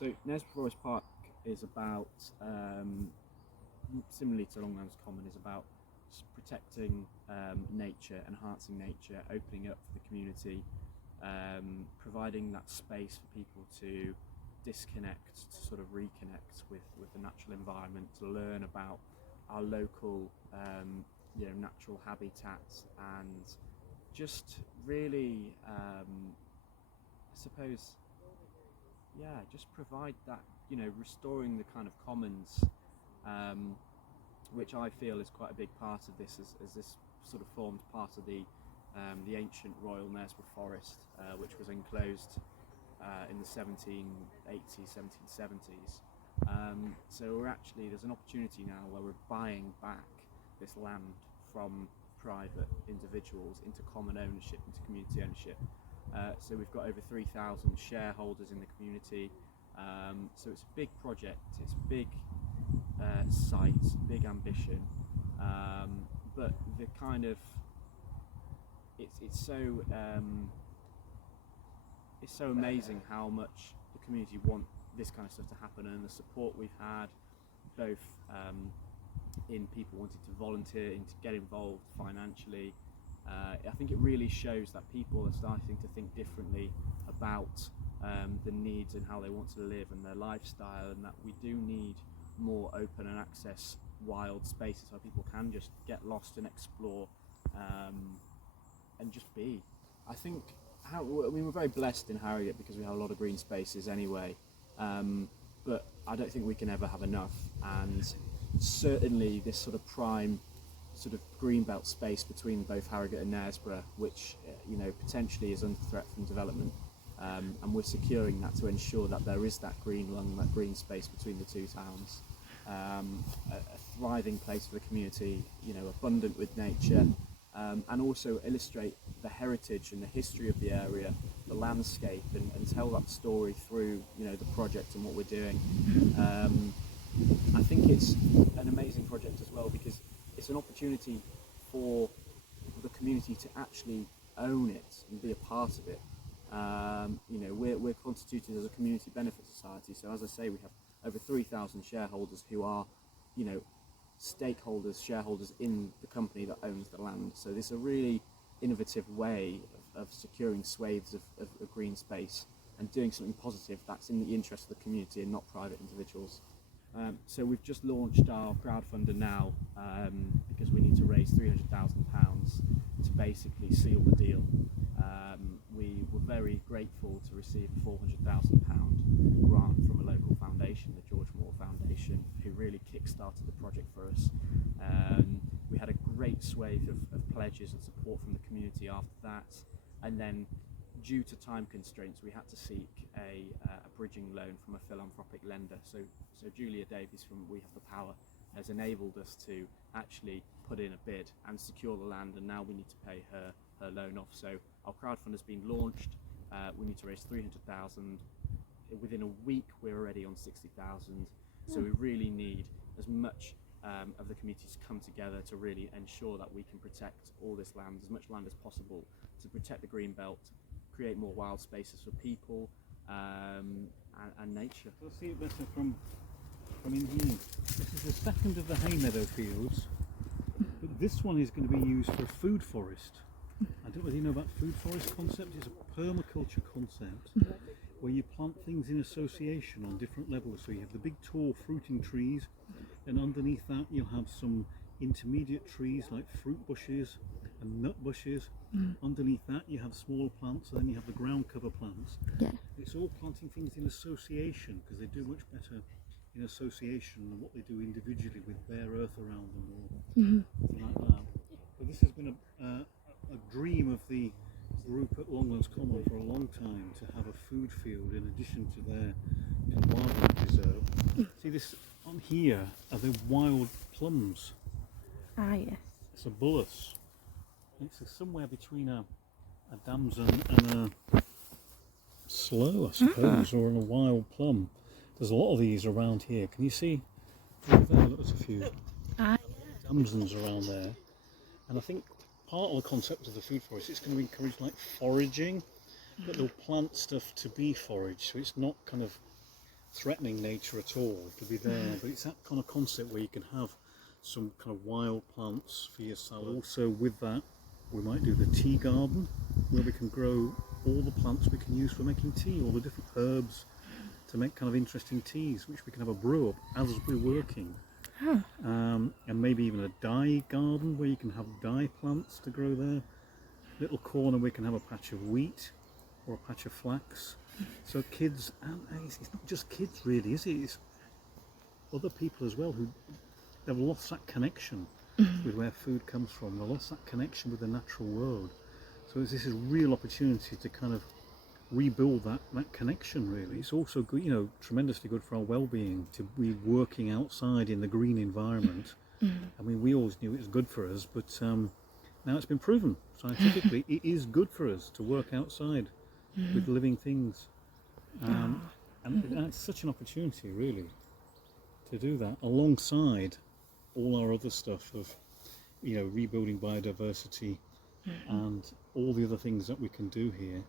So Knaresborough Forest Park is about, similarly to Longlands Common, is about protecting nature, enhancing nature, opening up for the community, providing that space for people to disconnect, to sort of reconnect with the natural environment, to learn about our local natural habitats, and just really just provide that, restoring the kind of commons, which I feel is quite a big part of this, as this sort of formed part of the ancient Royal Knaresborough Forest, which was enclosed in the 1780s, 1770s. So there's an opportunity now where we're buying back this land from private individuals into common ownership, into community ownership. So we've got over 3,000 shareholders in the community. So it's a big project, it's a big site, big ambition, but the kind of it's so amazing how much the community want this kind of stuff to happen, and the support we've had, both in people wanting to volunteer, and to get involved financially. I think it really shows that people are starting to think differently about the needs and how they want to live and their lifestyle, and that we do need more open and access wild spaces where people can just get lost and explore, and just be. I think we're very blessed in Harrogate because we have a lot of green spaces anyway, but I don't think we can ever have enough, and certainly this sort of prime sort of Greenbelt space between both Harrogate and Knaresborough, which potentially is under threat from development, and we're securing that to ensure that there is that green lung, that green space between the two towns, a thriving place for the community, abundant with nature, and also illustrate the heritage and the history of the area, the landscape, and tell that story through the project and what we're doing. I think it's an amazing project as well because it's an opportunity for the community to actually own it and be a part of it. We're constituted as a community benefit society, so as I say, we have over 3,000 shareholders who are, stakeholders, shareholders in the company that owns the land. So this is a really innovative way of securing swathes of green space and doing something positive that's in the interest of the community and not private individuals. So we've just launched our crowdfunder now, because we need to raise £300,000 to basically seal the deal. We were very grateful to receive a £400,000 grant from a local foundation, the George Moore Foundation, who really kick-started the project for us. We had a great swathe of pledges and support from the community after that, and then due to time constraints we had to seek a bridging loan from a philanthropic lender. So Julia Davies from We Have the Power has enabled us to actually put in a bid and secure the land, and now we need to pay her loan off. So our crowdfund has been launched. We need to raise 300,000. Within a week we're already on 60,000. So we really need as much of the community to come together to really ensure that we can protect all this land, as much land as possible, to protect the Greenbelt, create more wild spaces for people, and nature. We'll see it better from in here. This is the second of the hay meadow fields, but this one is going to be used for a food forest. I don't know whether you know about food forest concept. It's a permaculture concept where you plant things in association on different levels. So you have the big tall fruiting trees, and underneath that you'll have some intermediate trees like fruit bushes and nut bushes. Underneath that you have smaller plants, and then you have the ground cover plants. It's all planting things in association because they do much better in association than what they do individually with bare earth around them or something like that. But this has been a dream of the group at Longlands Common for a long time, to have a food field in addition to their wildlife reserve. See, this on here are the wild plums. Ah, yes. It's a bullus. It's somewhere between a damson and a sloe, I suppose, or a wild plum. There's a lot of these around here. Can you see? Over there, look, there's a few damsons around there. And I think part of the concept of the food forest, it's going to encourage like foraging, but they'll plant stuff to be foraged, so it's not kind of threatening nature at all to be there, but it's that kind of concept where you can have some kind of wild plants for your salad. Also with that, we might do the tea garden, where we can grow all the plants we can use for making tea, all the different herbs to make kind of interesting teas, which we can have a brew up as we're working. And maybe even a dye garden where you can have dye plants to grow there. Little corner we can have a patch of wheat or a patch of flax. So kids, and it's not just kids really, is it? It's other people as well who they've lost that connection with where food comes from. They've lost that connection with the natural world. So this is a real opportunity to kind of rebuild that connection really. It's also good, you know, tremendously good for our well-being to be working outside in the green environment. I mean, we always knew it was good for us, but now it's been proven scientifically it is good for us to work outside with living things. And it's such an opportunity really to do that alongside all our other stuff of, you know, rebuilding biodiversity and all the other things that we can do here.